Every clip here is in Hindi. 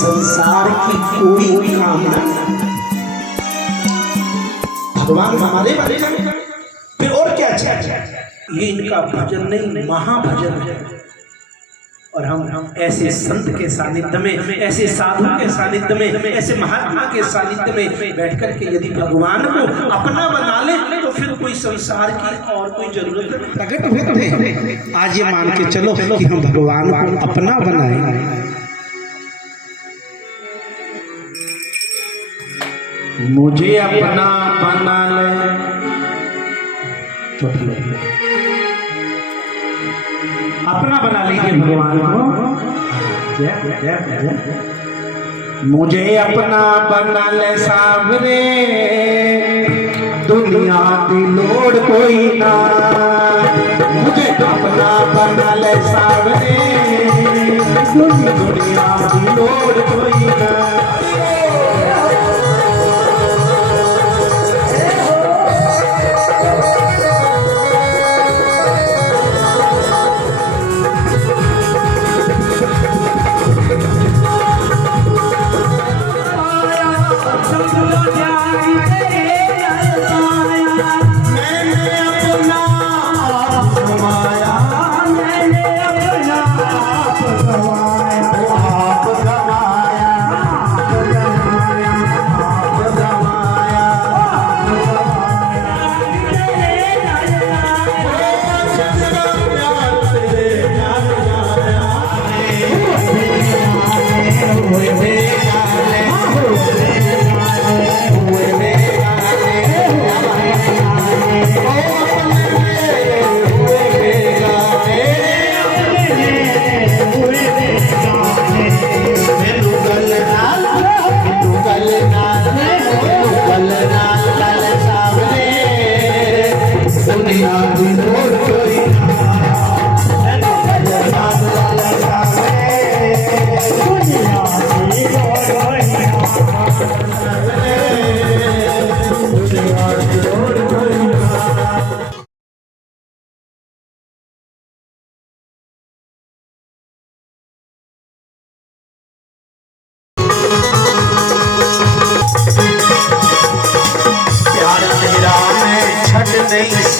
संसार की कोई कामना भगवान हमारे बारे में फिर और क्या अच्छा। ये इनका भजन नहीं, महाभजन है। और हम ऐसे संत के सानिध्य में, ऐसे साधु के सानिध्य में, ऐसे महात्मा के सानिध्य में बैठ कर के यदि भगवान को अपना बना ले तो फिर कोई संसार की और कोई जरूरत प्रकट होते हैं। आज ये मान के चलो कि हम भगवान को अपना बनाए। मुझे अपना बना ले, अपना बना लीजिए भगवान को। मुझे अपना बना ले सावरे, दुनिया की लोड़ कोई ना। मुझे अपना बना ले सावरे, दुनिया की लोड़ कोई ना।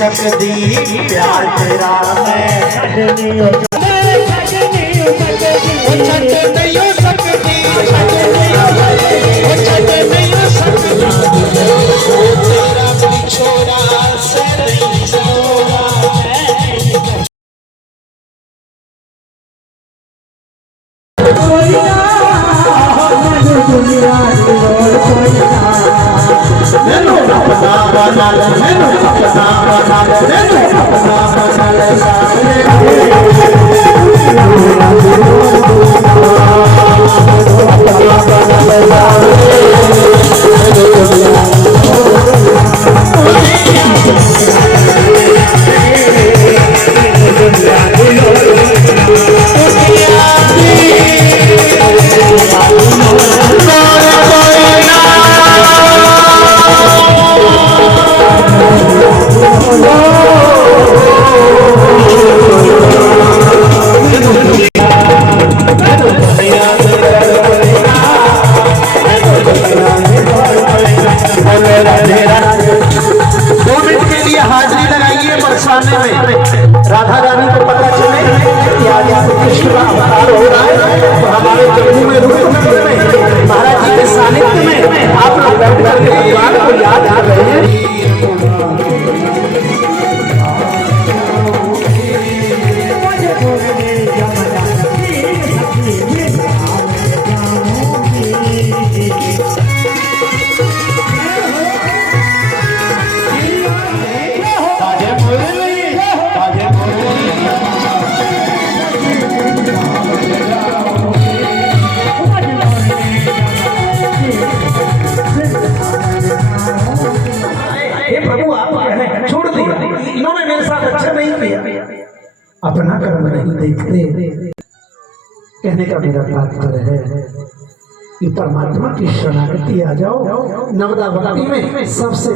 सकती प्यार तेरा मैं छट नहीं हो सकती, तेरा बिछोड़ा से नहीं होगा। अपना बना ले, अपना बना ले, अपना बना ले राधा रानी को पता चले कि आज कृष्ण का अवतार हो रहा है, तो हमारे जम्मू में रूपनगर में महाराज जी के सानिध्य में आप लोग बैठ करके भगवान को याद कर रहे हैं। इन्होंने मेरे साथ अच्छा नहीं किया, अपना कर्म नहीं देखते। कहने का मेरा तात्पर्य है कि परमात्मा की शरणागति आ जाओ। नवदा भक्ति में सबसे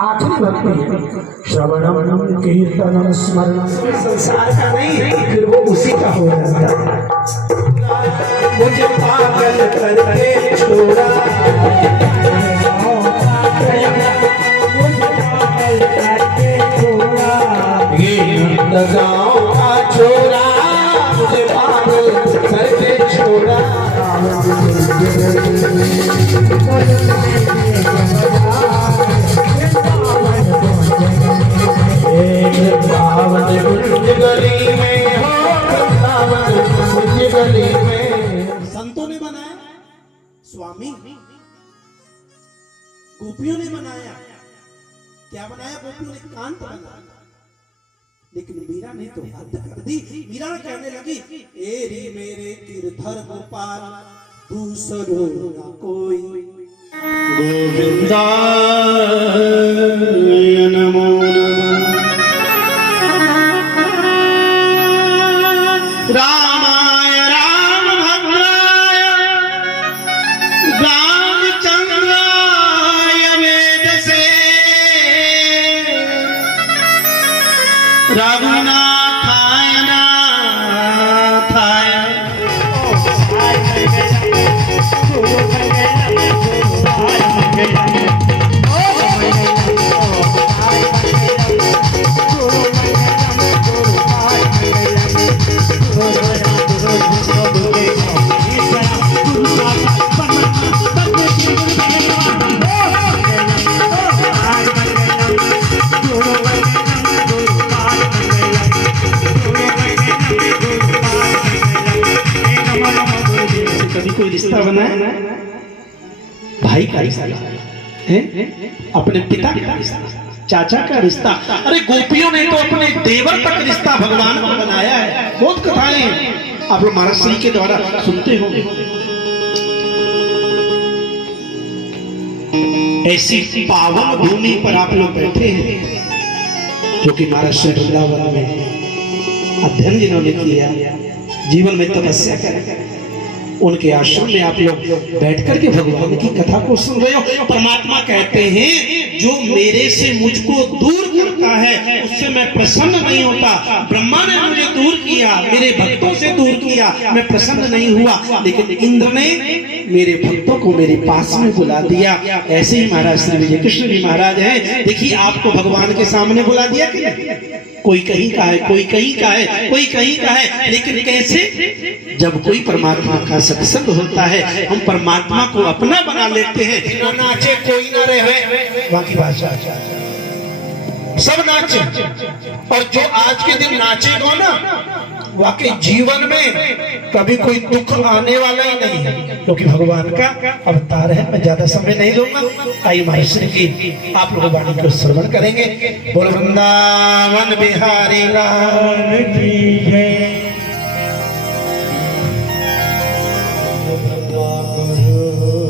आखिरी भक्ति श्रवणम कीर्तनम स्मरणम, संसार का नहीं, फिर वो उसी का हो जाता है। मुझे पागल करके छोड़ा, ये नंदगांव का छोरा मुझे पागल करके छोड़ा। संतों ने बनाया, स्वामी गोपियों ने बनाया, क्या बनाया? गोपियों ने कांत बनाया, लेकिन मीरा ने तो हद कर दी। मीरा कहने लगी, एरी मेरे गिरधर गोपाल दूसरो न कोई, गोविंदा नमो नमः, रामाय राम भद्राय रामचंद्राय वेदसे, रघुनाथाय नाथाय कोई रिश्ता बना है, भाई का रिश्ता है, अपने पिता का रिश्ता, चाचा का रिश्ता। अरे गोपियों ने तो अपने देवर तक रिश्ता भगवान को बनाया है। बहुत कथाएं आप लोग महाराज श्री के द्वारा सुनते हो। ऐसी पावन भूमि पर आप लोग बैठे हैं, जो कि महाराष्ट्र वृंदावन में अध्ययन जिन्होंने किया, जीवन में तपस्या कर, उनके आश्रम में आप लोग बैठ करके भगवान की कथा को सुन रहे हो। परमात्मा कहते हैं, जो मेरे से मुझको दूर करता है उससे मैं प्रसन्न नहीं होता। ब्रह्मा ने मुझे दूर किया, मेरे भक्तों से दूर किया, मैं प्रसन्न नहीं हुआ, लेकिन इंद्र ने मेरे भक्तों को मेरे पास में बुला दिया। ऐसे ही महाराज श्री विजय कृष्ण जी महाराज हैं। देखिए, आपको भगवान के सामने बुला दिया कि नहीं? कोई कहीं का है, कोई कहीं का है, कोई कहीं का है, लेकिन कैसे? जब कोई परमात्मा का सत्संग होता है, हम परमात्मा को अपना बना लेते हैं। ना नाचे कोई ना रहे, बाकी भाषा सब नाचे, और जो आज के दिन नाचेगा ना, वाकई जीवन में कभी कोई दुख आने वाला ही नहीं है, क्योंकि भगवान का अवतार है। मैं ज्यादा समय नहीं लूंगा, आई माहेश्वरी की आप लोग वाणी को श्रवण करेंगे। बोल वृंदावन बिहारी लाल की जय।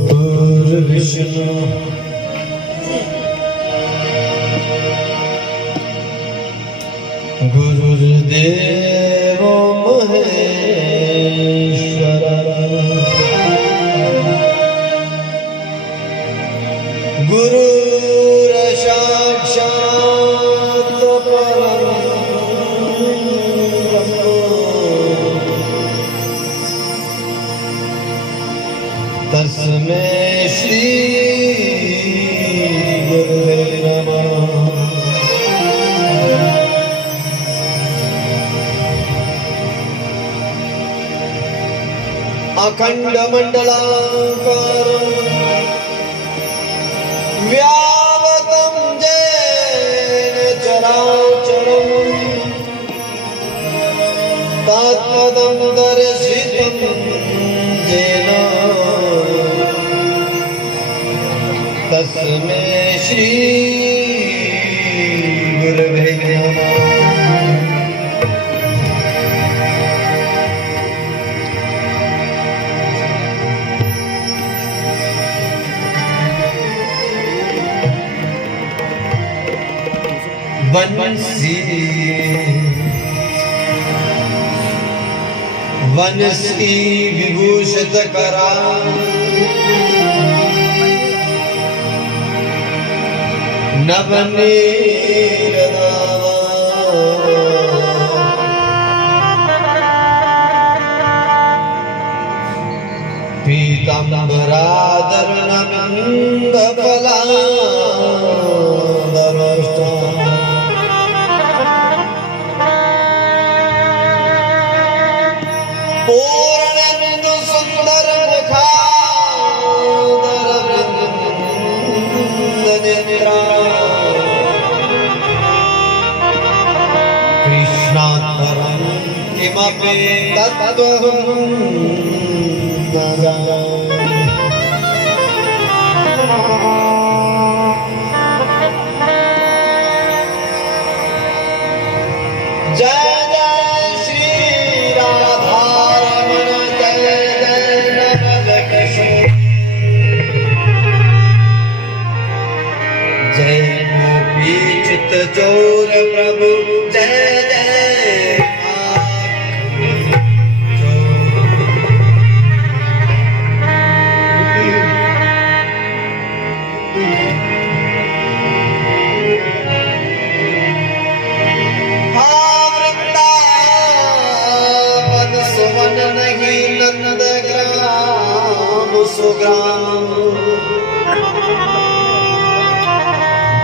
गुरु विष्णु गुरुदेव महेश्वर, गुरु साक्षात् परब्रह्म, तस्मै श्री गुरुवे नमः। अखंड मंडलाकारं व्यावतं येन चराचरं तत्पदं दर्शितं येन तस्मै श्री गुरवे नमः। वनसी विभूषित करा, नवनीर दावा, पीताम्बरादर नंद फलादरोष्टा पूर्णेन्दु सुंदर मुखादर वृंद नेत्रा कृष्णात्परं किमपि तत्त्वं न जाने। जय जय श्री राधारमण जय जय नवल किशोर जय गोपी चित चोर प्रभु जय जय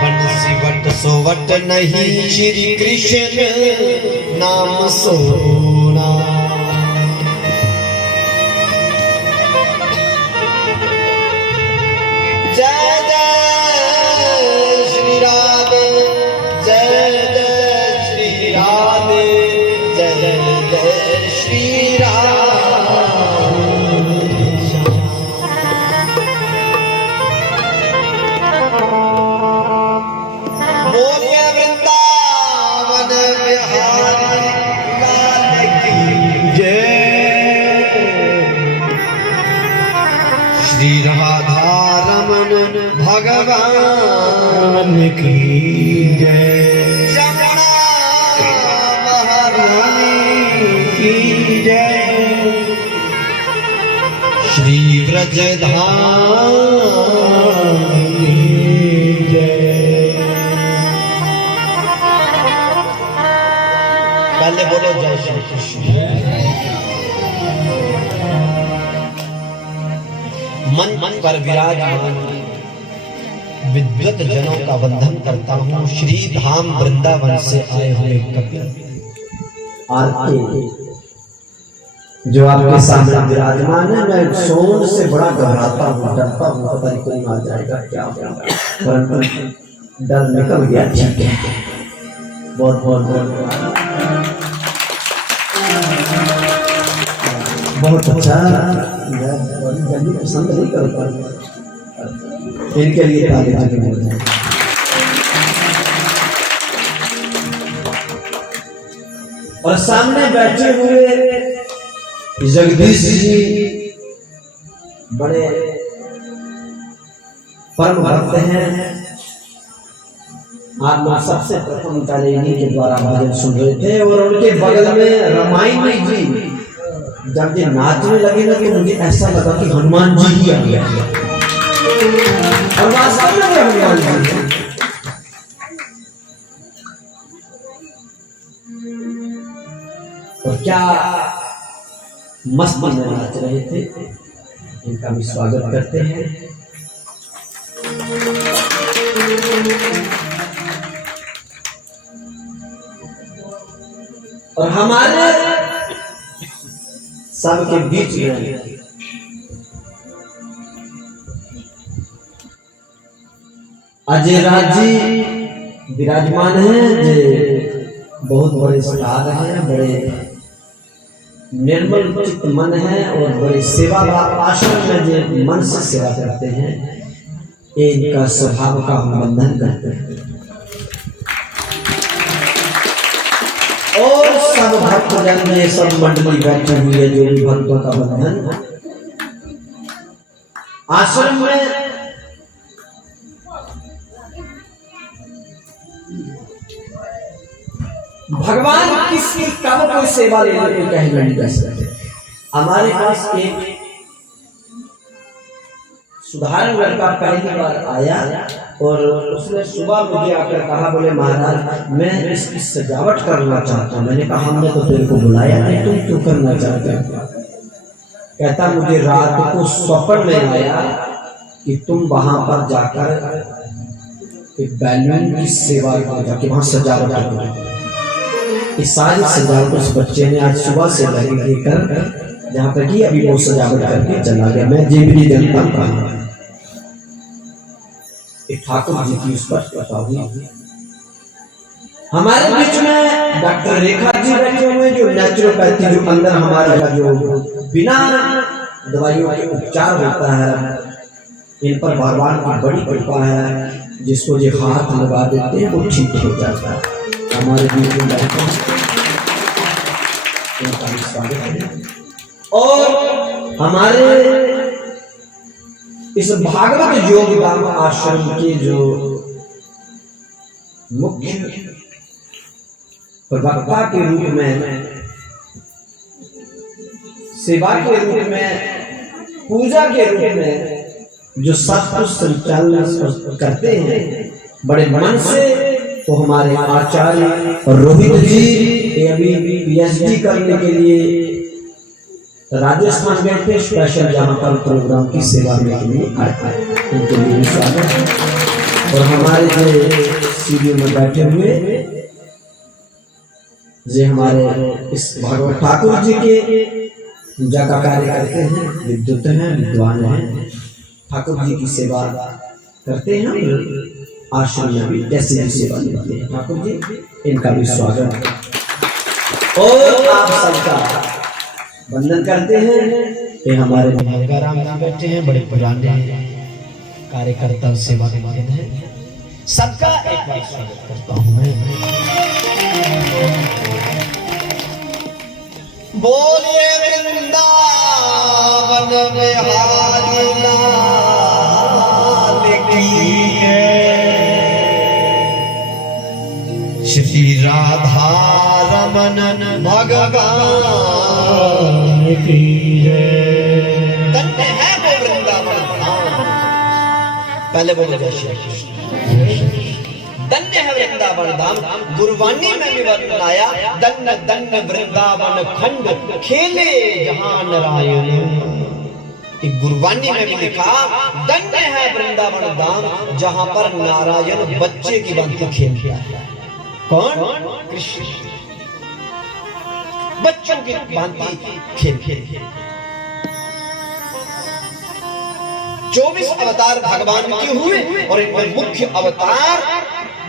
बंसी वट सोवट नहीं श्री कृष्ण नाम सोना। जय जय श्री राधे जय जय श्री राधे जय जय श्री राधे। श्री राधारमण भगवान की जय। रमणा महारानी की जय। श्री व्रजधाम की जय। पहले बोलो जय श्री कृष्ण। मन मन पर विराजमान विद्वत जनों का वंदन करता हूँ। श्री धाम वृंदावन से आए हुए कपिल आरके जो आपके सामने विराजमान है। मैं सोन से बड़ा घबराता हूँ, डरता हूँ, पता नहीं कोई आ जाएगा क्या होगा, परंतु डर निकल गया। ठीक है, बहुत बहुत बहुत अच्छा। जल्दी पसंद नहीं करता, इनके लिए ताली बजाएं। और सामने बैठे हुए जगदीश जी बड़े परम भक्त हैं। आप सबसे प्रथम पहले इन्हीं के द्वारा भजन सुन रहे थे और उनके बगल में रामायणी जी जब ये नाचने लगे ना तो मुझे ऐसा लगा कि हनुमान जी ही आ गया और वास्तव में हनुमान जी है। और क्या मस्त में नाच रहे थे। इनका भी स्वागत करते हैं। और हमारे सबके बीच में अजय राज जी विराजमान हैं, जो बहुत बड़े स्टार हैं, बड़े निर्मल चित्त मन है और बड़े सेवा आश्रम में जो मन से सेवा करते हैं। ये इनका स्वभाव का हम बंधन करते हैं। और सब भक्तजन में सब मंडली बैठे हुए जो भी भक्तों का बंधन आश्रम में भगवान किसकी कब कोई सेवा लेने को कहीं नहीं कर सकते। हमारे पास एक सुधारण लड़का पहली बार आया और उसने सुबह मुझे आकर कहा, बोले महाराज मैं इसकी सजावट करना चाहता हूँ। मैंने कहा हमने तो तेरे को बुलाया नहीं, तुम क्यों करना चाहते हो? कहता मुझे रात को स्वप्न में आया कि तुम वहां पर जाकर एक बैलून की सेवा जाके वहां सजावट करो। इस सारी सजावट उस बच्चे ने आज सुबह से लेकर जहां तक कि अभी वो सजावट करके चला गया। मैं ये भी नहीं जानता कहां ठाकुर जी की उस पर कथा हुई। हमारे बीच में डॉक्टर रेखा जी बैठे हुए जो नेचुरोपैथी जो अंदर हमारे जो बिना दवाइयों के उपचार होता है, इन पर भगवान की बड़ी कृपा है। जिसको जो हाथ लगा देते हैं वो ठीक हो जाता है। हमारे बीच में बैठे और हमारे इस भागवत योग धाम आश्रम के जो मुख्य प्रवक्ता के रूप में, सेवा के रूप में, पूजा के रूप में जो सब कुछ संचालन करते हैं बड़े मन से, तो हमारे आचार्य रोहित जी अभी पीएचडी करने के लिए राजस्थान गए थे, स्पेशल जहां पर प्रोग्राम की सेवा में के लिए आए। उनके लिए स्वागत है। और हमारे जो सीढ़ियों में बैठे हुए जो हमारे इस भागवत ठाकुर जी के पूजा का कार्य करते हैं, विद्युत हैं, विद्वान हैं, ठाकुर जी की सेवा करते हैं, आश्रम में भी जैसे भी सेवा लेते हैं ठाकुर जी, इनका भी स्वागत है। और आप सबका वंदन करते हैं। ये हमारे राम जी बैठे हैं, बड़े पुराने कार्यकर्ता सेवा हैं, सबका एक बार स्वागत करता हूं मैं। बोलिए वृंदावन बिहारी लाल की श्री राधा रमन भगवान की धन्य है वो वृंदावन धाम। पहले बोले जय श्री कृष्ण। धन्य है वृंदावन धाम। गुरवाणी में भी वर्णन आया, धन्य धन्य वृंदावन खंड खेले जहां नारायण। एक गुरवाणी में भी लिखा, धन्य है वृंदावन धाम जहां पर नारायण बच्चे की भांति खेलता है। कौन? कृष्ण बच्चों की भांति खेल। 24 अवतार भगवान के हुए और इनमें मुख्य अवतार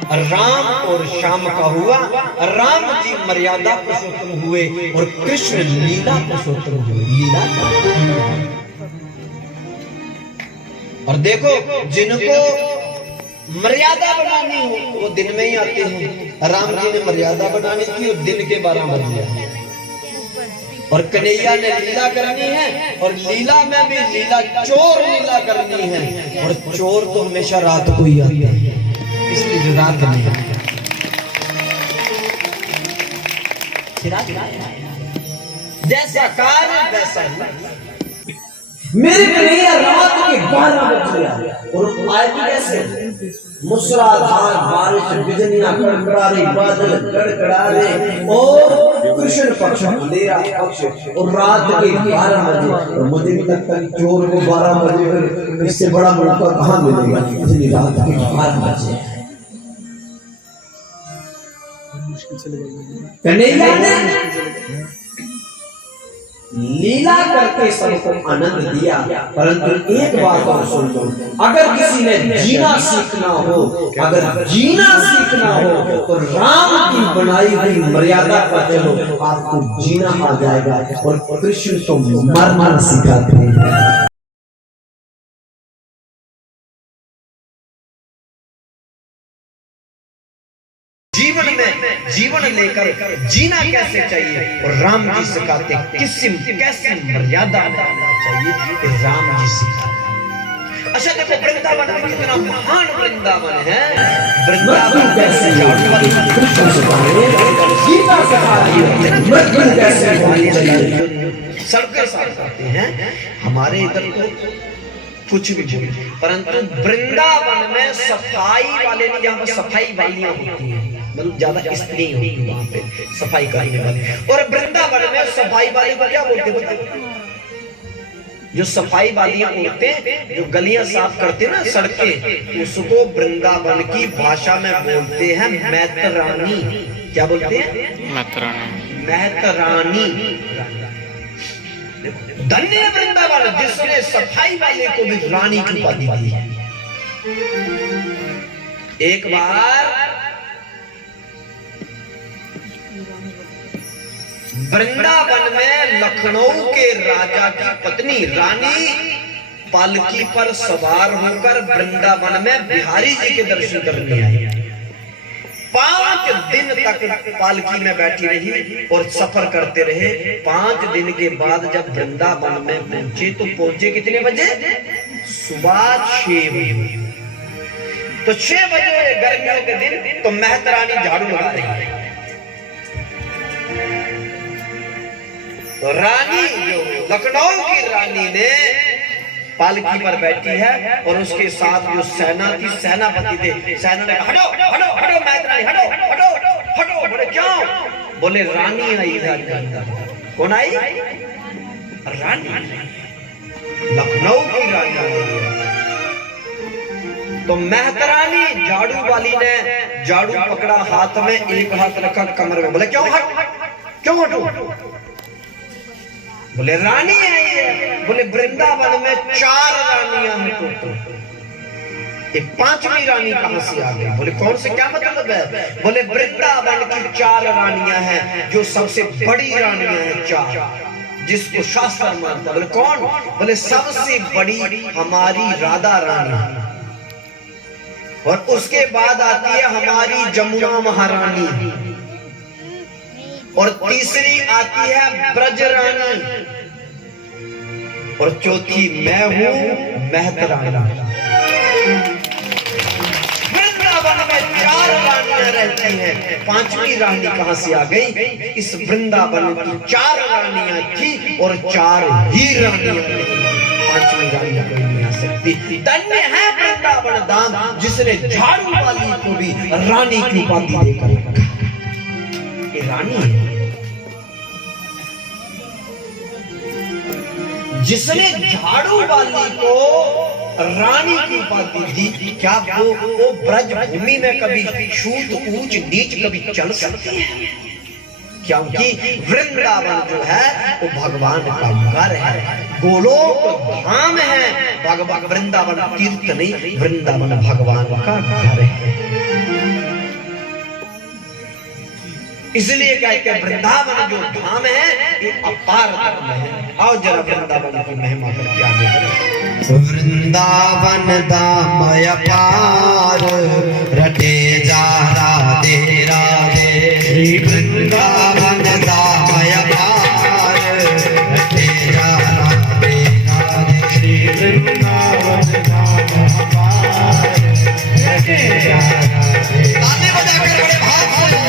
राम और श्याम का हुआ। राम जी मर्यादा पुरुषोत्तम हुए और कृष्ण लीला पुरुषोत्तम हुए। लीला और देखो, जिनको मर्यादा बनानी हो वो दिन में ही आते हैं। राम जी ने मर्यादा बनानी थी और दिन के 12 बजे, और कन्हैया ने लीला करनी है और लीला में भी लीला चोर लीला करनी है, और चोर तो हमेशा रात को ही आते हैं, इसलिए रात में जैसा कार्य वैसा मेरे कन्हैया रात के 12 बजे और आए कैसे? मूसलाधार बारिश, बिजलियां कड़कड़ा रही, बादल गड़गड़ा रहे और कृष्ण पक्ष अंधेरा पक्ष और रात के 12 बजे। और मुझे भी लगता है चोर को 12 बजे इससे बड़ा मौका कहाँ मिलेगा? इसलिए रात के 12 बजे कन्हैया ने लीला करके सबको आनंद दिया। परंतु एक बात और सुन लो, अगर किसी ने जीना सीखना हो, अगर जीना सीखना हो तो राम की बनाई हुई मर्यादा पर चलो, आपको जीना आ जाएगा। और कृष्ण तो मरना सिखाते हैं। जीवन लेकर जीना कैसे चाहिए और राम जी सिखाते कैसे मर्यादा बनाना चाहिए, राम जी सिखाते। अच्छा देखो, वृंदावन में कितना महान वृंदावन है। वृंदावन कैसे कृष्ण सिखाए, गीता सिखाई, मृत्यु कैसे होनी चाहिए, सड़कें साफ करते हैं। हमारे इधर तो कुछ भी बोले, परंतु वृंदावन में सफाई वाले नहीं, जहाँ पर सफाई वालियां होती हैं, मतलब ज्यादा स्त्री होती वहां पे सफाई करने वाले। और वृंदावन में सफाई वाले को क्या बोलते हैं? जो सफाई वाली औरतें जो गलियां साफ करते ना सड़कें, उसको वृंदावन की भाषा में बोलते हैं मैतरानी। क्या बोलते हैं? मैतरानी। मैतरानी। धन्य है वृंदावन जिसने सफाई वाले को भी रानी की उपाधि दी है। एक बार वृंदावन में लखनऊ के राजा की पत्नी रानी पालकी पर सवार होकर वृंदावन में बिहारी जी के दर्शन करने आई। 5 दिन तक पालकी में बैठी रही और सफर करते रहे। 5 दिन के बाद जब वृंदावन में पहुंचे तो पहुंचे कितने बजे? सुबह 6 बजे। तो 6 बजे गर्मियों के दिन तो महतरानी झाड़ू लगा रही है। तो रानी जो लखनऊ की रानी ने पालकी पर बैठी है और उसके साथ जो सेना थी, सेनापति थे, सेना ने हटो हटो हटो मैतरानी हटो हटो हटो। बोले क्यों? बोले रानी आई है। कौन आई? रानी, लखनऊ की रानी। तो महतरानी झाड़ू वाली ने झाड़ू पकड़ा हाथ में, एक हाथ रखा कमर में। बोले क्यों क्यों हटो? बोले रानी आई है। बोले वृंदावन में 4 रानियां हैं तो एक 5वीं रानी कहां से आ गई? बोले कौन से, क्या मतलब है? बोले वृंदावन की 4 रानियां हैं, जो सबसे बड़ी रानियां हैं 4, जिसको शास्त्र मानता। बोले कौन? बोले सबसे बड़ी हमारी राधा रानी, और उसके बाद आती है हमारी जमुना महारानी, और तीसरी आती है ब्रज रानी, और चौथी मैं हूं महतरानी। वृंदावन में 4 रानियां रहती हैं, 5वीं रानी कहां से आ गई? इस वृंदावन की 4 रानियां थी और 4 ही रानियां रही। 5वीं रानी कोई नहीं आ सकती। धन्य है वृंदावन धाम जिसने झाड़ू वाली को भी रानी की उपाधि देकर रखा। ये रानी है जिसने झाड़ू वाली को रानी की उपाधि दी। क्या वो ब्रज भूमि में कभी छूत ऊंच नीच कभी चल सकती है? क्योंकि वृंदावन जो है वो भगवान का घर है, गोलोक धाम है। भगवान वृंदावन तीर्थ नहीं, वृंदावन भगवान का घर है। इसलिए कहते हैं वृंदावन जो धाम है ये अपार धर्म है। आओ जरा वृंदावन की महिमा करके आगे बढ़े। वृंदावन धाम अपार रटे जा राधे राधे। श्री वृंदावन धाम अपार रटे जा राधे राधे। श्री वृंदावन धाम अपार रटे जा राधे। ताली बजाकर बड़े भाव से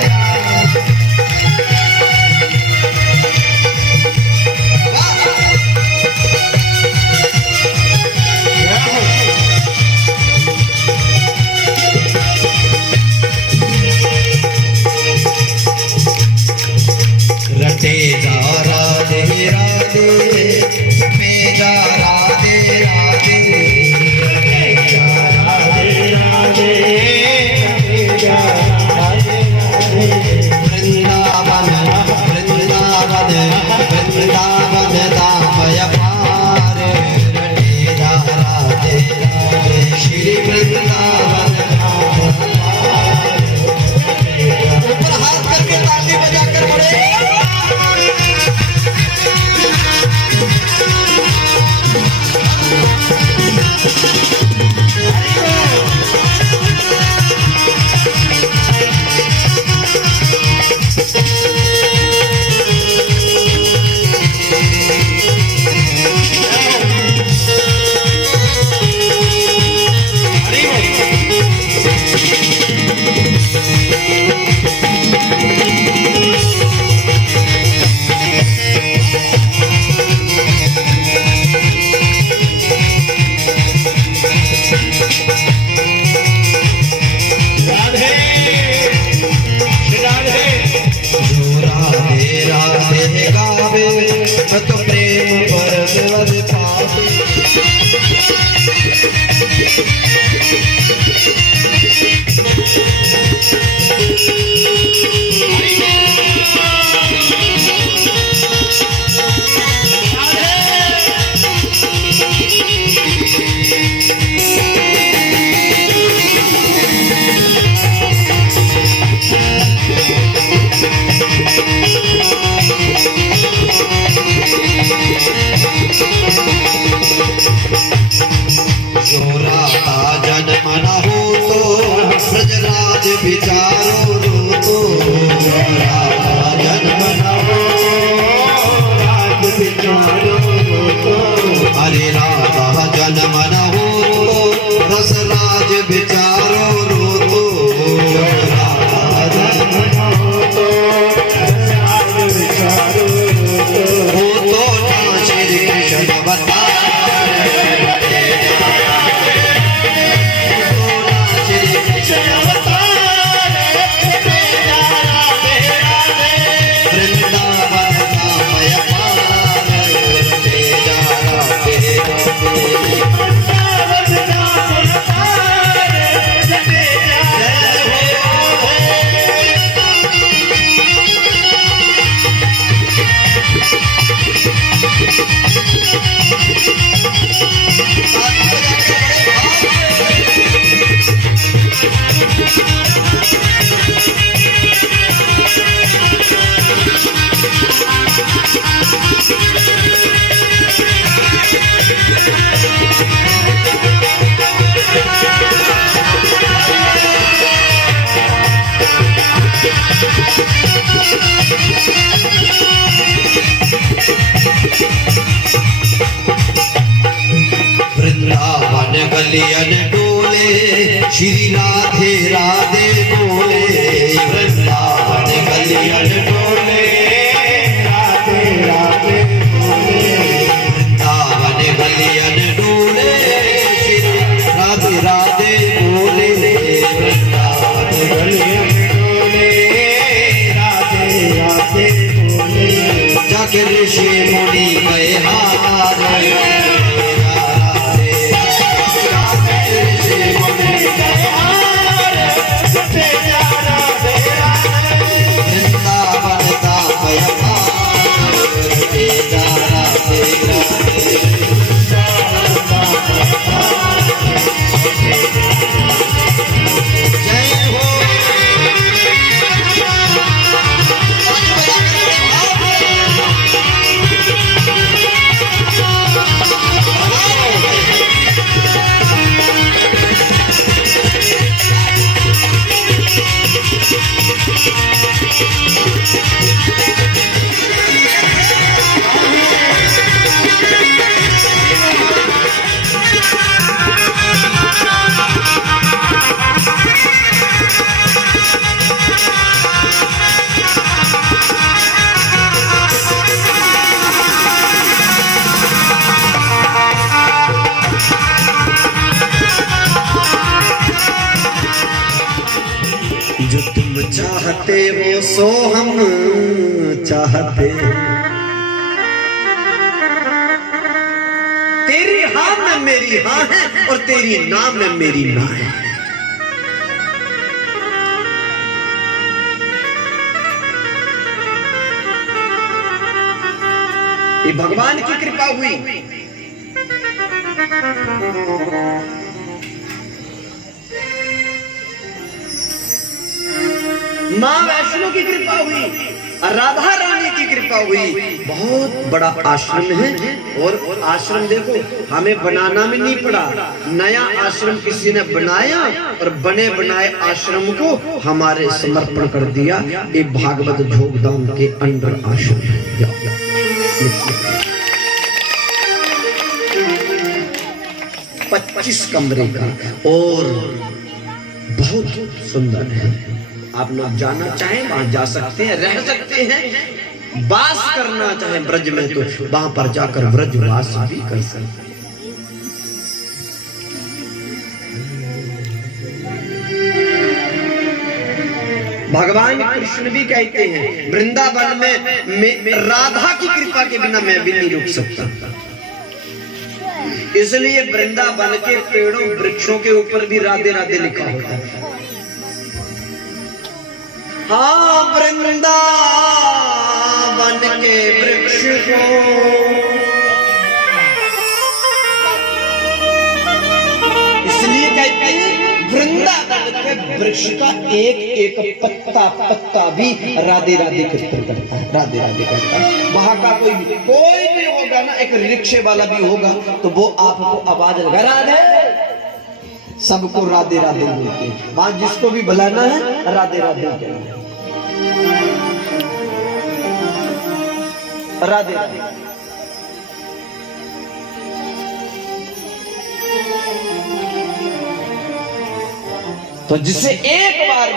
श्री राधे राधे बोले वृंदावन गलियन डोले राधे राधे बोले वृंदावन गलियन डोले श्री राधे राधे बोले वृंदावन गलियन डोले राधे राधे बोले जाके ऋषि मुनि गए हार जो तुम चाहते हो सो हम चाहते तेरी हाँ में मेरी हाँ है और तेरी ना में मेरी ना है। ये भगवान की कृपा हुई। मां वैष्णो की कृपा हुई, राधा रानी की कृपा हुई। बहुत बड़ा आश्रम है और आश्रम देखो हमें बनाना में नहीं पड़ा, नया आश्रम किसी ने बनाया और बने बनाए आश्रम को हमारे समर्पण कर दिया। ये भागवत झोगदाम के अंडर आश्रम है। 25 कमरे का और बहुत सुंदर है। आप लोग जाना चाहें वहां जा सकते हैं, रह सकते हैं, वास करना चाहें ब्रज में तो वहां पर जाकर ब्रजवास भी कर सकते हैं। भगवान कृष्ण भी कहते हैं वृंदावन में राधा की कृपा के बिना मैं भी नहीं रुक सकता। इसलिए वृंदावन के पेड़ों वृक्षों के ऊपर भी राधे राधे लिखा होता है। हाँ वृंदावन के वृक्ष को इसलिए कहते हैं वृंदावन के वृक्ष का एक एक पत्ता भी राधे राधे कीर्तन करता है, राधे राधे करता है। वहां का कोई भी होगा ना, एक रिक्शे वाला भी होगा तो वो आपको आवाज लगा राधे, सबको राधे राधे बोलते हैं। वहां जिसको भी बुलाना है राधे राधे कहना, राधे राधे। तो जिसे एक बार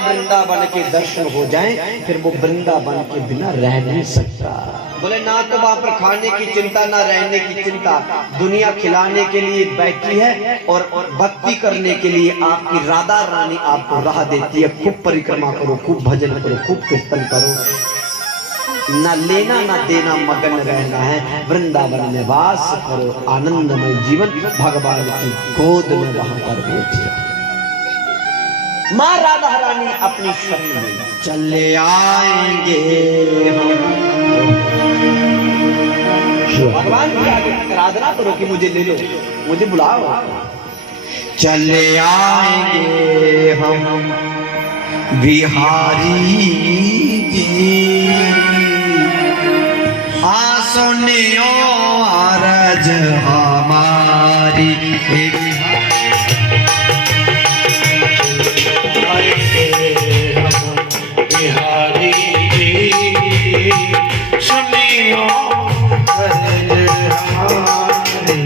वृंदावन के दर्शन हो जाएं, फिर वो वृंदावन के बिना रह नहीं सकता। बोले ना तो वहां पर खाने की चिंता, ना रहने की चिंता, दुनिया खिलाने के लिए बैठी है और भक्ति करने के लिए आपकी राधा रानी आपको राह देती है। खूब परिक्रमा करो, खूब भजन करो, खूब कीर्तन करो, ना लेना ना देना मगन रहना है। वृंदावन में वास करो, आनंदमय जीवन भगवान की गोद में वहां पर बैठे। माँ राधा रानी अपनी शक्ति में चले आएंगे हम। भगवान की आराधना करो कि मुझे ले लो, मुझे बुलाओ। चले आएंगे हम बिहारी जी, सुनियो अरज हमारी। बिहारी जी सुनियो अरज हमारी।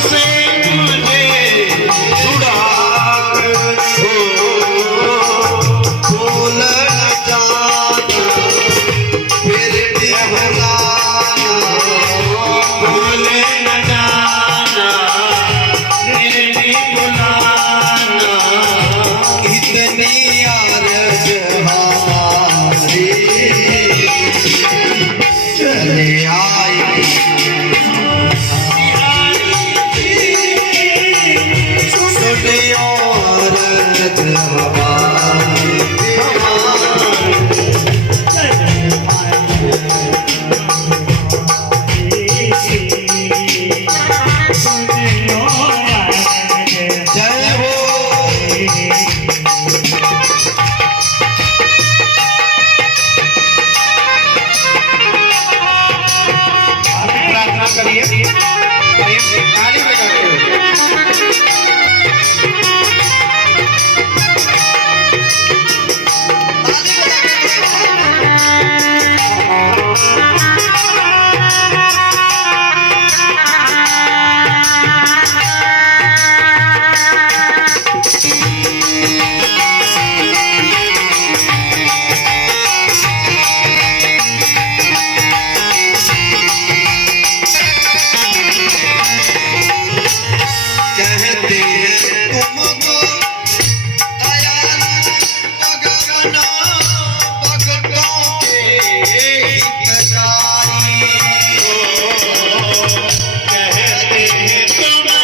से मुझे छुड़ा भूल न जाना फिर भी बुलाना, भूल न जाना फिर भी बुलाना, इतनी आरज़ हमारी चले आई सुनियो आरज़ हमारी जय हो। प्रार्थना करिए, ताली बजाते हुए। कहते हैं तुमको दयाल भगवान भक्तों के हितकारी, कहते हैं तुमको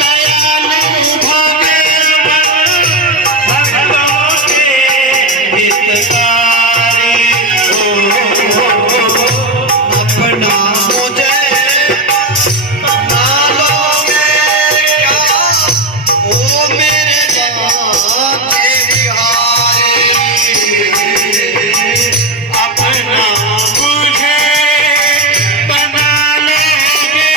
दयाल भगवान भक्तों के हितकारी, अपना मुझे बना लोगे क्या ओ मेरे बाके बिहारी, अपना मुझे बना लेंगे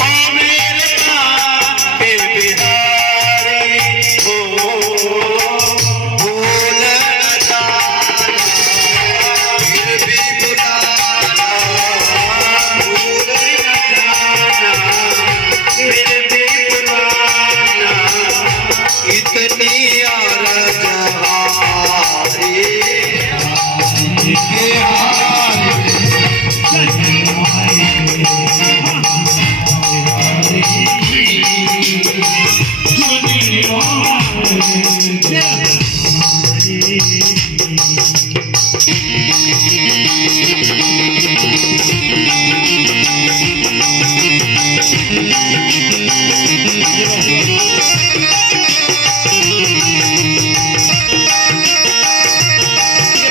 ओ मेरे बाके बिहारी, भूल न जाना फिर भी बुलाना, भूल न फिर भी बुलाना, इतनी आरज़ हमारी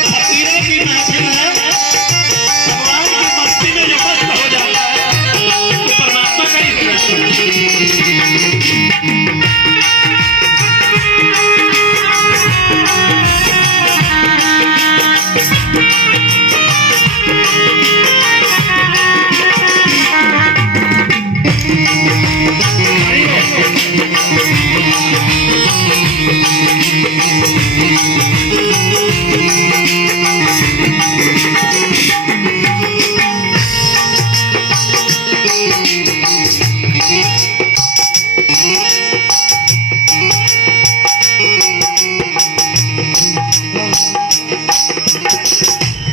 फकीरों की महफिल है। भगवान की मस्ती में जो मस्त हो जाता है वो परमात्मा का ही है।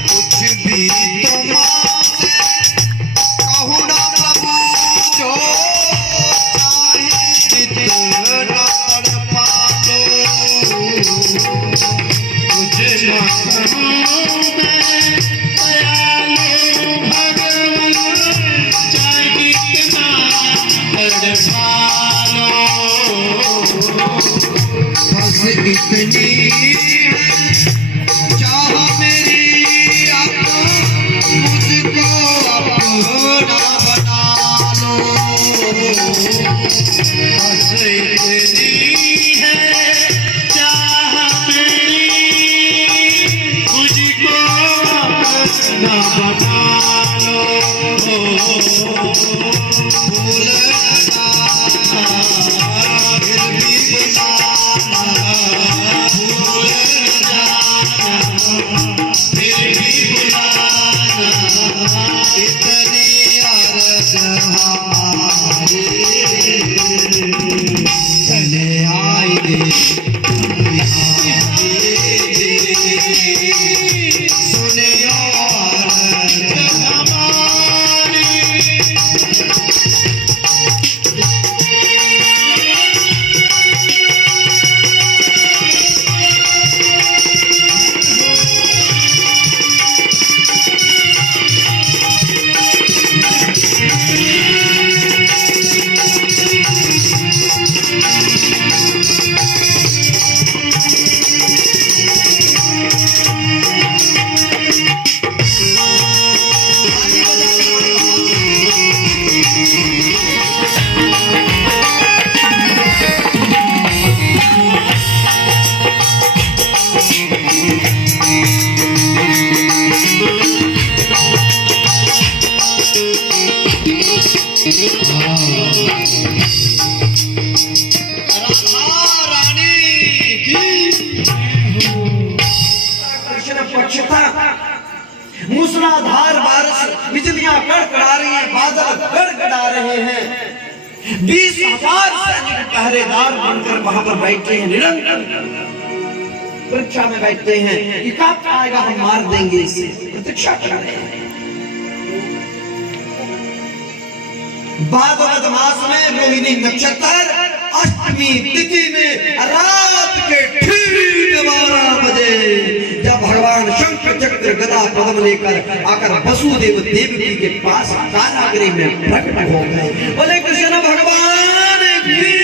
कुछ भी तुमसे कहूँ ना प्रभु, जो चाहे जितना तड़पा लो, तुझे न कहूँ मैं दयालु भगवान, चाहे कितना तड़पा लो, बस इतनी है चाह मेरी आप मुझको अपना बना लो, बस इतनी है चाह मेरी, मुझको अपना बना लो, भूल न जाना फिर भी बुलाना, भूल न जाना फिर भी बुलाना, इतनी आरज़ चले आए सुने मूसलाधार बारिश, बिजलियां कड़कड़ा रही हैं, बादल गड़गड़ा रहे हैं। 20,000 सैनिक पहरेदार बनकर वहां पर बैठे हैं, निरंतर परीक्षा में बैठते हैं कि कब आएगा हम मार देंगे इसे, प्रतीक्षा कर रहे हैं। भादों मास में रोहिणी नक्षत्र अष्टमी तिथि में रात के ठीक 12 बजे जब भगवान शंकर चक्र गदा पद्म लेकर आकर वसुदेव देवकी के पास कारागृह में प्रकट हो गए। बोले कृष्ण भगवान की